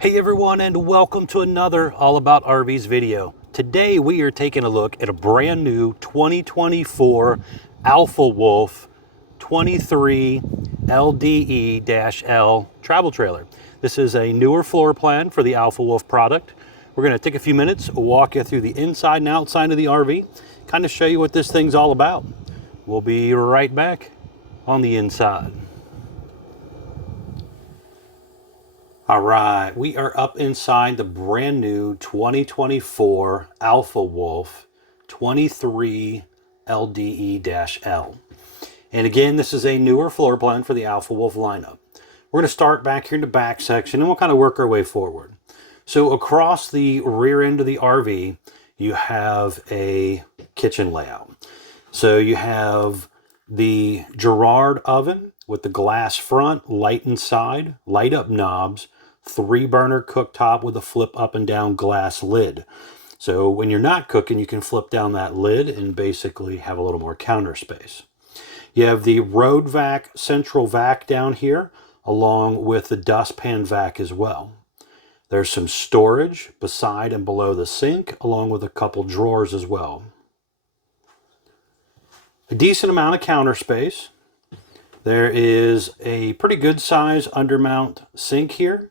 Hey everyone, and welcome to another All About RVs video. Today we are taking a look at a brand new 2024 Alpha Wolf 23 LDE-L travel trailer. This is a newer floor plan for the Alpha Wolf product. We're going to take a few minutes, walk you through the inside and outside of the RV, kind of show you what this thing's all about. We'll be right back on the inside. All right, we are up inside the brand new 2024 Alpha Wolf 23 LDE-L. And again, this is a newer floor plan for the Alpha Wolf lineup. We're going to start back here in the back section and we'll kind of work our way forward. So across the rear end of the RV, you have a kitchen layout. So you have the Girard oven with the glass front, light inside, light up knobs, 3-burner cooktop with a flip up and down glass lid. So when you're not cooking, you can flip down that lid and basically have a little more counter space. You have the road vac, central vac down here, along with the dustpan vac as well. There's some storage beside and below the sink, along with a couple drawers as well. A decent amount of counter space. There is a pretty good size undermount sink here.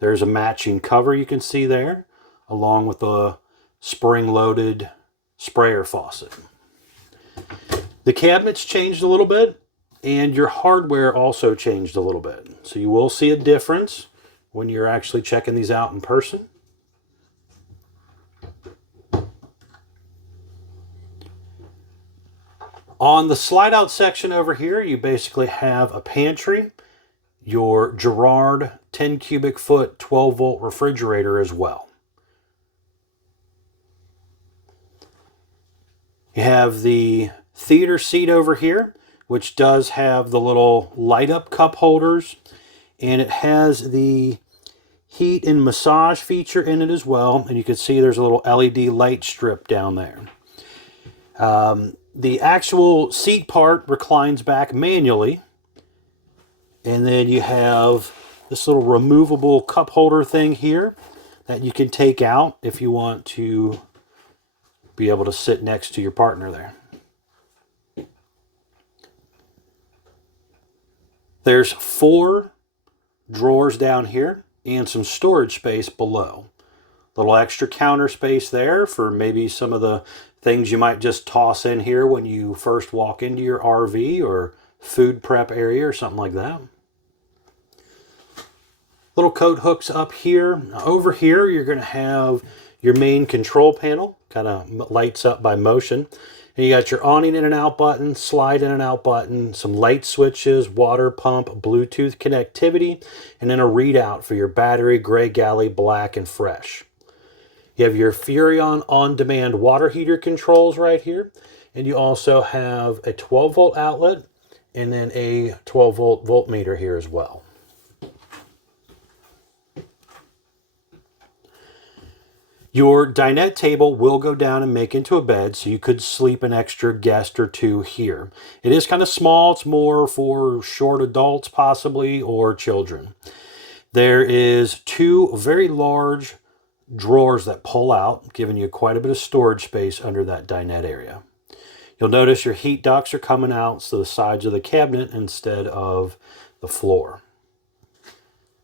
There's a matching cover you can see there, along with a spring-loaded sprayer faucet. The cabinets changed a little bit, and your hardware also changed a little bit. So you will see a difference when you're actually checking these out in person. On the slide-out section over here, you basically have a pantry, your Girard 10 cubic foot 12-volt refrigerator as well. You have the theater seat over here, which does have the little light-up cup holders, and it has the heat and massage feature in it as well, and you can see there's a little LED light strip down there. The actual seat part reclines back manually, and then you have this little removable cup holder thing here that you can take out if you want to be able to sit next to your partner there. There's 4 drawers down here and some storage space below. Little extra counter space there for maybe some of the things you might just toss in here when you first walk into your RV, or food prep area or something like that. Little coat hooks up here. Now over here, you're going to have your main control panel, kind of lights up by motion. And you got your awning in and out button, slide in and out button, some light switches, water pump, Bluetooth connectivity, and then a readout for your battery, gray, galley, black, and fresh. You have your Furrion on-demand water heater controls right here. And you also have a 12-volt outlet and then a 12-volt voltmeter here as well. Your dinette table will go down and make into a bed, so you could sleep an extra guest or 2 here. It is kind of small. It's more for short adults possibly, or children. There is 2 very large drawers that pull out, giving you quite a bit of storage space under that dinette area. You'll notice your heat ducts are coming out to the sides of the cabinet instead of the floor.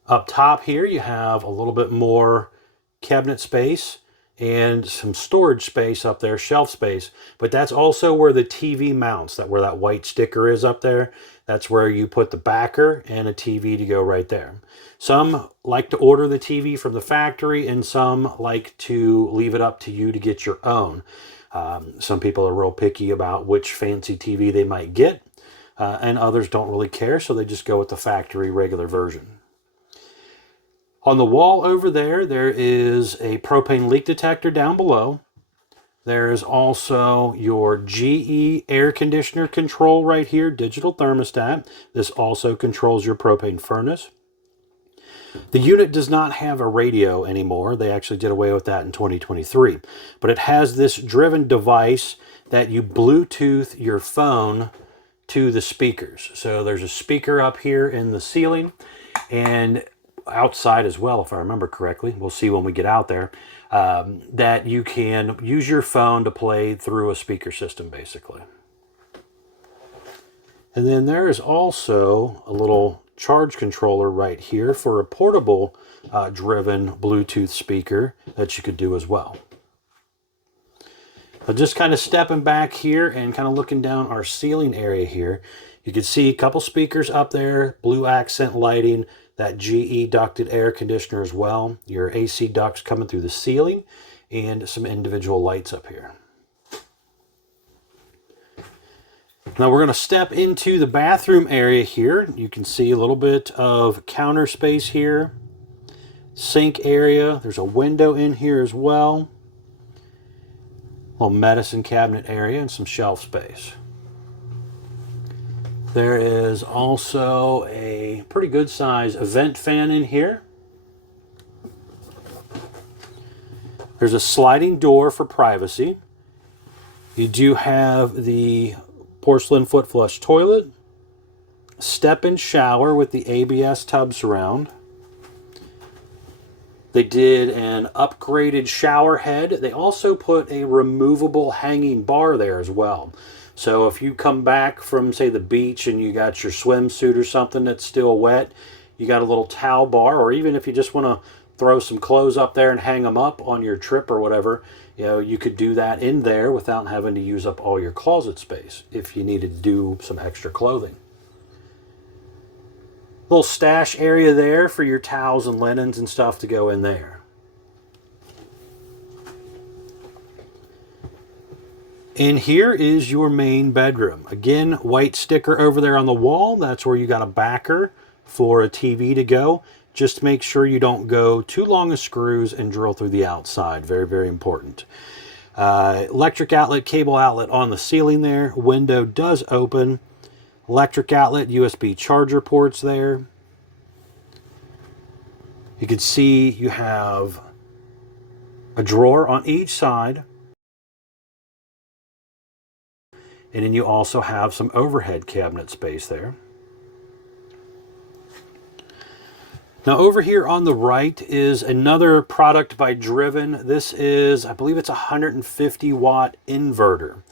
Up top here, you have a little bit more cabinet space and some storage space up there, shelf space, but that's also where the TV mounts, where that white sticker is up there. That's where you put the backer and a TV to go right there. Some like to order the TV from the factory, and some like to leave it up to you to get your own. Some people are real picky about which fancy TV they might get, and others don't really care, so they just go with the factory regular version. On the wall over there, there is a propane leak detector down below. There is also your GE air conditioner control right here, digital thermostat. This also controls your propane furnace. The unit does not have a radio anymore. They actually did away with that in 2023. But it has this driven device that you Bluetooth your phone to the speakers. So there's a speaker up here in the ceiling, and outside as well, if I remember correctly. We'll see when we get out there. That you can use your phone to play through a speaker system, basically. And then there is also a little charge controller right here for a portable driven Bluetooth speaker that you could do as well. But just kind of stepping back here and kind of looking down our ceiling area here, you can see a couple speakers up there, blue accent lighting, that GE ducted air conditioner as well, your AC ducts coming through the ceiling, and some individual lights up here. Now we're going to step into the bathroom area here. You can see a little bit of counter space here, sink area. There's a window in here as well. A little medicine cabinet area and some shelf space. There is also a pretty good size vent fan in here. There's a sliding door for privacy. You do have the porcelain foot flush toilet, step-in shower with the ABS tub surround. They did an upgraded shower head. They also put a removable hanging bar there as well. So if you come back from, say, the beach and you got your swimsuit or something that's still wet, you got a little towel bar, or even if you just want to throw some clothes up there and hang them up on your trip or whatever, you know, you could do that in there without having to use up all your closet space if you needed to do some extra clothing. Little stash area there for your towels and linens and stuff to go in there. And here is your main bedroom. Again, white sticker over there on the wall. That's where you got a backer for a TV to go. Just make sure you don't go too long of screws and drill through the outside. Very, very important. Electric outlet, cable outlet on the ceiling there. Window does open. Electric outlet, USB charger ports there. You can see you have a drawer on each side. And then you also have some overhead cabinet space there. Now over here on the right is another product by Driven. This is, I believe it's a 150 watt inverter,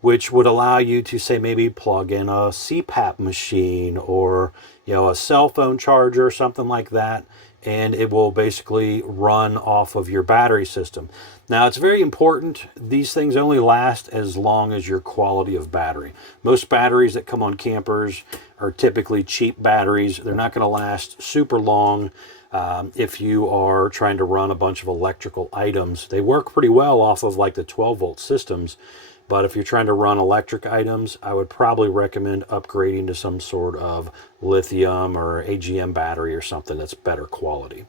which would allow you to, say, maybe plug in a CPAP machine or, you know, a cell phone charger or something like that, and it will basically run off of your battery system. Now, it's very important, these things only last as long as your quality of battery. Most batteries that come on campers are typically cheap batteries. They're not going to last super long if you are trying to run a bunch of electrical items. They work pretty well off of like the 12-volt systems, but if you're trying to run electric items, I would probably recommend upgrading to some sort of lithium or AGM battery or something that's better quality.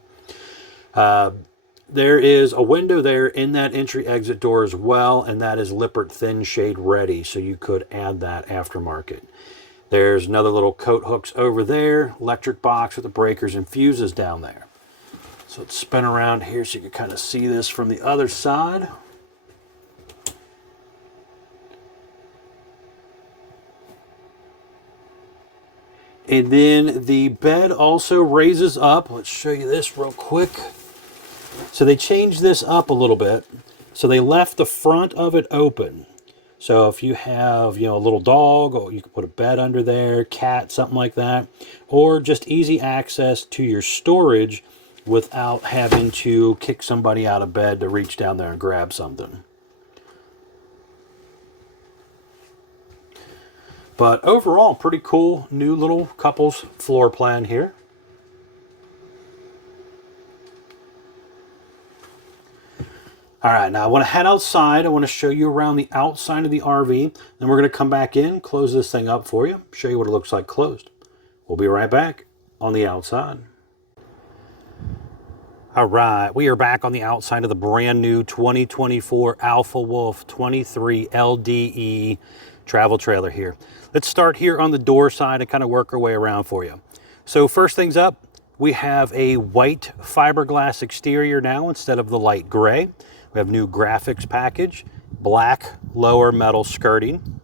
There is a window there in that entry exit door as well, and that is Lippert thin shade ready, so you could add that aftermarket. There's another little coat hooks over there, electric box with the breakers and fuses down there. So let's spin around here so you can kind of see this from the other side. And then the bed also raises up. Let's show you this real quick. So they changed this up a little bit. So they left the front of it open. So if you have, you know, a little dog, or you can put a bed under there, cat, something like that, or just easy access to your storage without having to kick somebody out of bed to reach down there and grab something. But overall, pretty cool new little couples floor plan here. All right, now I want to head outside. I want to show you around the outside of the RV. Then we're going to come back in, close this thing up for you, show you what it looks like closed. We'll be right back on the outside. All right, we are back on the outside of the brand new 2024 Alpha Wolf 23 LDE travel trailer here. Let's start here on the door side and kind of work our way around for you. So first things up, we have a white fiberglass exterior now instead of the light gray. We have new graphics package, black lower metal skirting.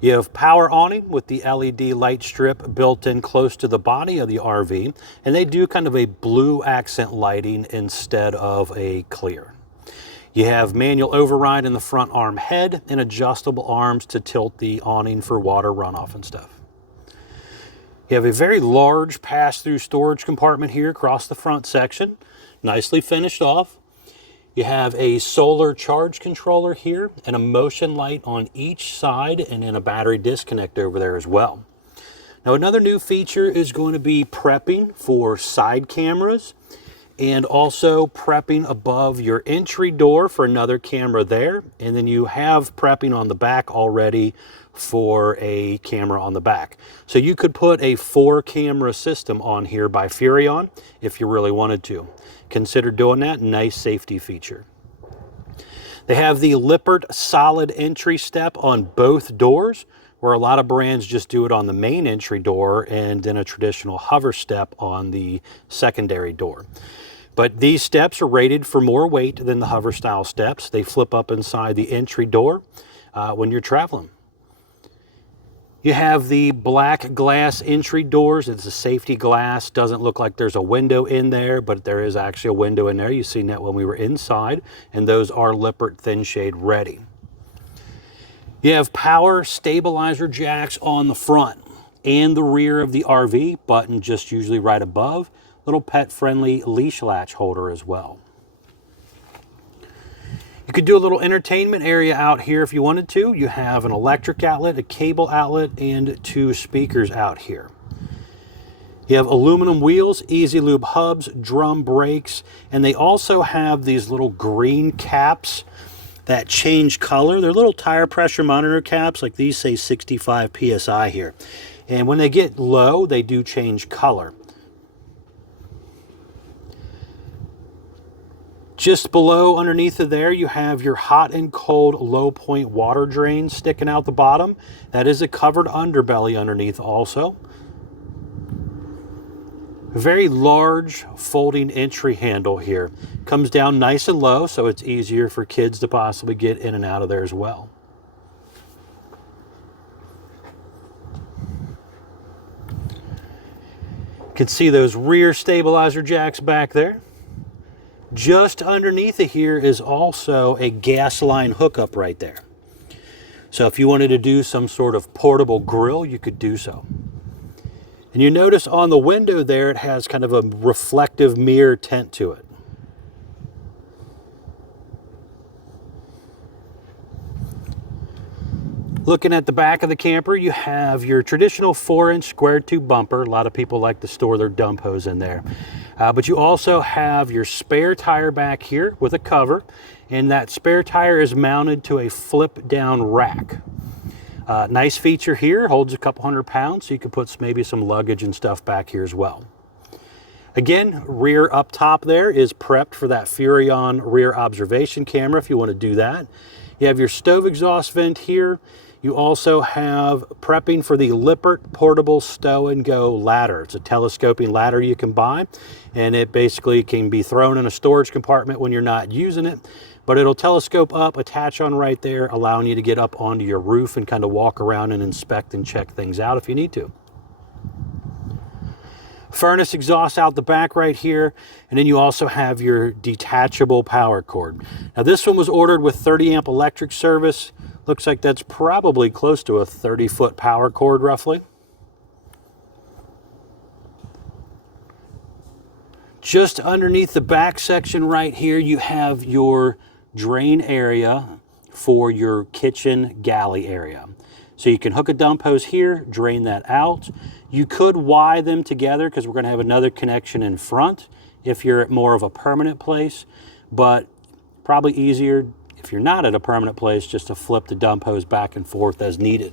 You have power awning with the LED light strip built in close to the body of the RV, and they do kind of a blue accent lighting instead of a clear. You have manual override in the front arm head and adjustable arms to tilt the awning for water runoff and stuff. You have a very large pass-through storage compartment here across the front section, nicely finished off. You have a solar charge controller here and a motion light on each side, and then a battery disconnect over there as well. Now, another new feature is going to be prepping for side cameras, and also prepping above your entry door for another camera there. And then you have prepping on the back already for a camera on the back. So you could put a 4-camera system on here by Furrion if you really wanted to. Consider doing that. Nice safety feature. They have the Lippert solid entry step on both doors, where a lot of brands just do it on the main entry door and then a traditional hover step on the secondary door. But these steps are rated for more weight than the hover style steps. They flip up inside the entry door when you're traveling. You have the black glass entry doors. It's a safety glass. Doesn't look like there's a window in there, but there is actually a window in there. You've seen that when we were inside, and those are Lippert thin shade ready. You have power stabilizer jacks on the front and the rear of the RV, button just usually right above. Little pet-friendly leash latch holder as well. You could do a little entertainment area out here if you wanted to. You have an electric outlet, a cable outlet, and 2 speakers out here. You have aluminum wheels, easy lube hubs, drum brakes, and they also have these little green caps that change color. They're little tire pressure monitor caps, like these say 65 PSI here. And when they get low, they do change color. Just below, underneath of there, you have your hot and cold low point water drain sticking out the bottom. That is a covered underbelly underneath also. Very large folding entry handle here. Comes down nice and low, so it's easier for kids to possibly get in and out of there as well. You can see those rear stabilizer jacks back there. Just underneath it here is also a gas line hookup right there. So if you wanted to do some sort of portable grill, you could do so. And you notice on the window there, it has kind of a reflective mirror tint to it. Looking at the back of the camper, you have your traditional 4-inch square tube bumper. A lot of people like to store their dump hose in there. But you also have your spare tire back here with a cover, and that spare tire is mounted to a flip down rack. Nice feature here, holds a couple hundred pounds, so you can put maybe some luggage and stuff back here as well. Again, rear up top there is prepped for that Furrion rear observation camera if you want to do that. You have your stove exhaust vent here. You also have prepping for the Lippert portable stow and go ladder. It's a telescoping ladder you can buy, and it basically can be thrown in a storage compartment when you're not using it, but it'll telescope up, attach on right there, allowing you to get up onto your roof and kind of walk around and inspect and check things out if you need to. Furnace exhaust out the back right here, and then you also have your detachable power cord. Now this one was ordered with 30 amp electric service. Looks like that's probably close to a 30-foot power cord roughly. Just underneath the back section right here, you have your drain area for your kitchen galley area. So you can hook a dump hose here, drain that out. You could wire them together because we're going to have another connection in front if you're at more of a permanent place, but probably easier if you're not at a permanent place just to flip the dump hose back and forth as needed.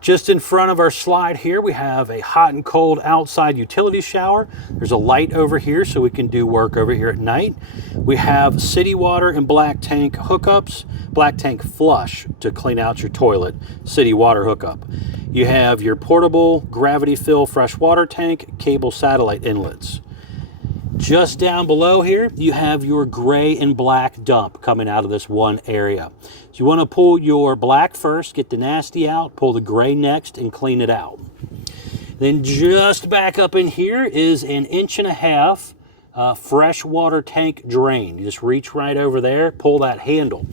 Just in front of our slide here, we have a hot and cold outside utility shower. There's a light over here so we can do work over here at night. We have city water and black tank hookups, black tank flush to clean out your toilet, city water hookup. You have your portable gravity fill fresh water tank, cable satellite inlets. Just down below here, you have your gray and black dump coming out of this one area. So you want to pull your black first, get the nasty out, pull the gray next, and clean it out. Then just back up in here is an 1.5 inch freshwater tank drain. You just reach right over there, pull that handle.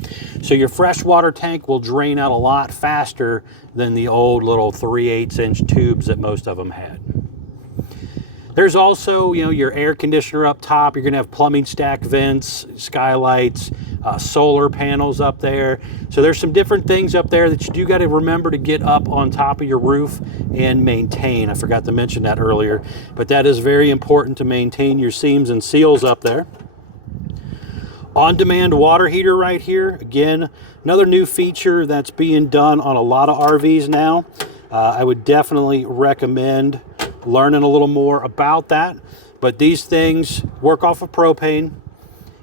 So your freshwater tank will drain out a lot faster than the old little 3/8 inch tubes that most of them had. There's also, your air conditioner up top. You're gonna have plumbing stack vents, skylights, solar panels up there. So there's some different things up there that you do gotta remember to get up on top of your roof and maintain. I forgot to mention that earlier, but that is very important to maintain your seams and seals up there. On-demand water heater right here. Again, another new feature that's being done on a lot of RVs now. I would definitely recommend learning a little more about that, but these things work off of propane,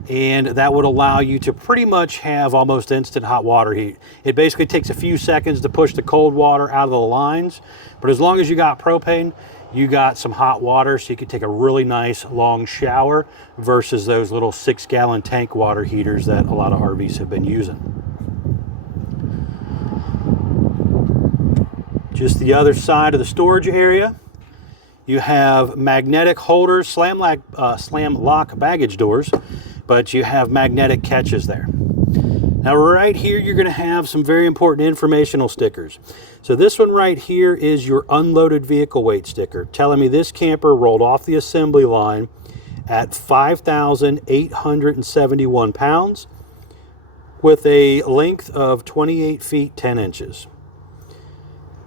and that would allow you to pretty much have almost instant hot water heat. It basically takes a few seconds to push the cold water out of the lines, but as long as you got propane, you got some hot water, so you can take a really nice long shower versus those little 6-gallon tank water heaters that a lot of RVs have been using. Just the other side of the storage area, you have magnetic holders, slam lock baggage doors, but you have magnetic catches there. Now right here, you're gonna have some very important informational stickers. So this one right here is your unloaded vehicle weight sticker, telling me this camper rolled off the assembly line at 5,871 pounds with a length of 28 feet 10 inches.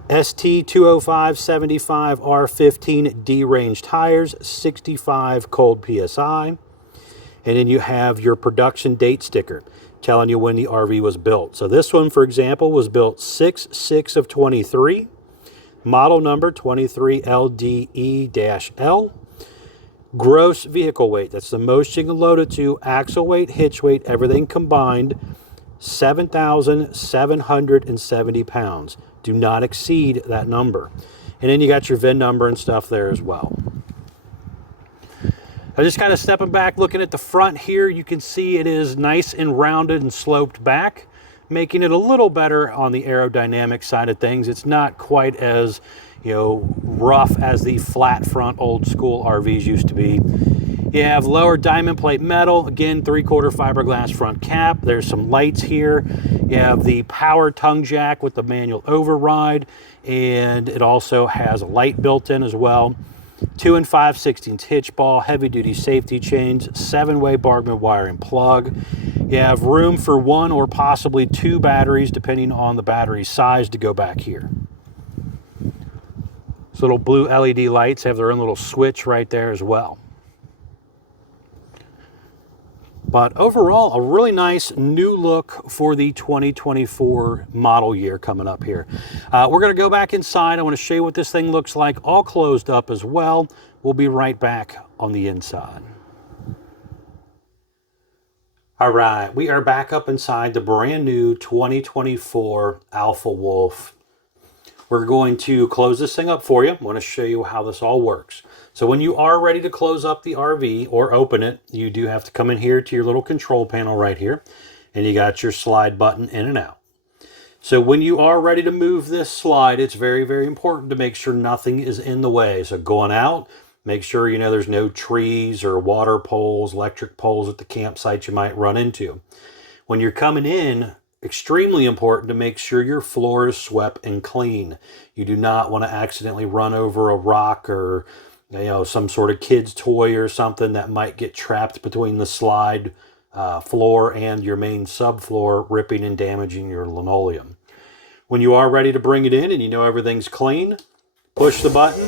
ST 205/75 R15 D-range tires, 65 cold PSI. And then you have your production date sticker telling you when the RV was built. So this one, for example, was built 6/6 of 23, model number 23LDE-L. Gross vehicle weight, that's the most you can load it to, axle weight, hitch weight, everything combined, 7,770 pounds. Do not exceed that number. And then you got your VIN number and stuff there as well. I'm just kind of stepping back, looking at the front here. You can see it is nice and rounded and sloped back, making it a little better on the aerodynamic side of things. It's not quite as, rough as the flat front old school RVs used to be. You have lower diamond plate metal, again, 3/4 fiberglass front cap. There's some lights here. You have the power tongue jack with the manual override, and it also has a light built in as well. 2 5/16 hitch ball, heavy duty safety chains, 7-way Bargman wiring plug. You have room for 1 or possibly 2 batteries, depending on the battery size, to go back here. These little blue LED lights have their own little switch right there as well. But overall, a really nice new look for the 2024 model year coming up here. We're going to go back inside. I want to show you what this thing looks like, all closed up as well. We'll be right back on the inside. All right, we are back up inside the brand new 2024 Alpha Wolf. We're going to close this thing up for you. I want to show you how this all works. So when you are ready to close up the RV or open it, you do have to come in here to your little control panel right here, and you got your slide button in and out. So when you are ready to move this slide, it's very, very important to make sure nothing is in the way. So going out, make sure there's no trees or water poles, electric poles at the campsite you might run into. When you're coming in, extremely important to make sure your floor is swept and clean. You do not want to accidentally run over a rock or some sort of kid's toy or something that might get trapped between the slide floor and your main subfloor, ripping and damaging your linoleum. When you are ready to bring it in and everything's clean, push the button.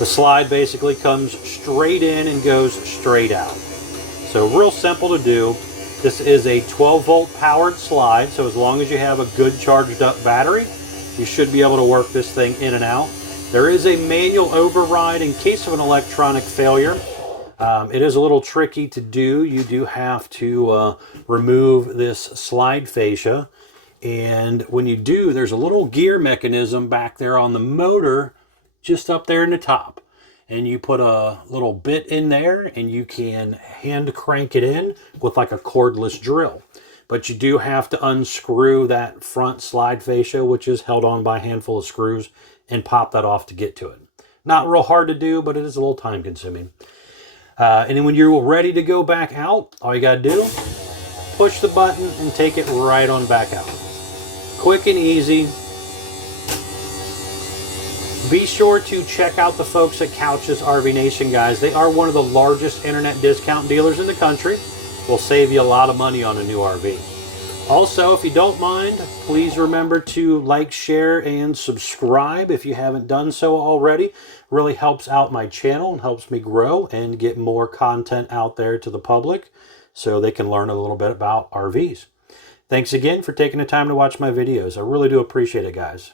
The slide basically comes straight in and goes straight out. So real simple to do. This is a 12-volt powered slide, so as long as you have a good charged up battery, you should be able to work this thing in and out. There is a manual override in case of an electronic failure. It is a little tricky to do. You do have to remove this slide fascia, and when you do, there's a little gear mechanism back there on the motor just up there in the top. and you put a little bit in there and you can hand crank it in with like a cordless drill. But you do have to unscrew that front slide fascia, which is held on by a handful of screws, and pop that off to get to it. Not real hard to do, but it is a little time consuming. And then when you're ready to go back out, all you gotta do, push the button and take it right on back out. Quick and easy. Be sure to check out the folks at Couches RV Nation, guys. They are one of the largest internet discount dealers in the country. Will save you a lot of money on a new RV. Also, if you don't mind, please remember to like, share, and subscribe if you haven't done so already. Really helps out my channel and helps me grow and get more content out there to the public so they can learn a little bit about RVs. Thanks again for taking the time to watch my videos. I really do appreciate it, guys.